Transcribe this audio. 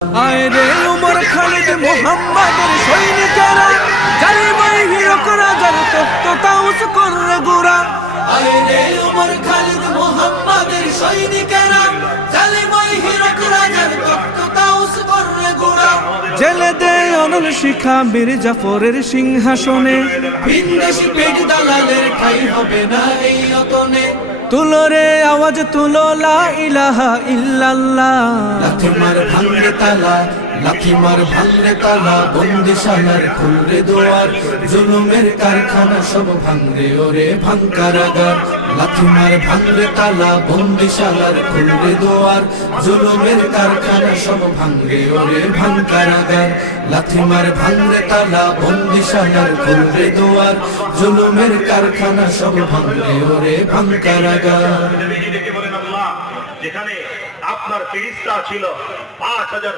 আয় রে উমর খালিদ মোহাম্মদের সৈনিকেরা, জালিমাই হিরক রাজার তপ্ত তাউস কররে গোরা। আয় রে উমর খালিদ মোহাম্মদের সৈনিকেরা, জালিমাই হিরক রাজার তপ্ত তাউস কররে গোরা। জেলে দে অনল শিখা বীর জাফরের সিংহাসনে, ভিনদেশী পেট দালালের ঠাই হবে না এই অতনে। তুলো রে আওয়াজ তুলো লা ইলাহা ইল্লাল্লাহ। লাথি মার ভাঙরে তালা, লাথি মার ভাঙরে তালা, বন্দিশালার খুলরে দোয়ার, জুলুমের কারখানা সব ভাঙরে ওরে ভাঙ কারাগার। লাথি মার ভাঙরে তালা, বন্দিশালার খুলরে দোয়ার, জুলুমের কারখানা সব ভাঙরে ওরে ভাঙ কারাগার। লাথি মার ভাঙরে তালা, বন্দিশালার খুলরে দোয়ার, জুলুমের কারখানা সব ভাঙরে ওরে ভাঙ কারাগার। যেখানে আপনার ফেরেশতা ছিল ৫,০০০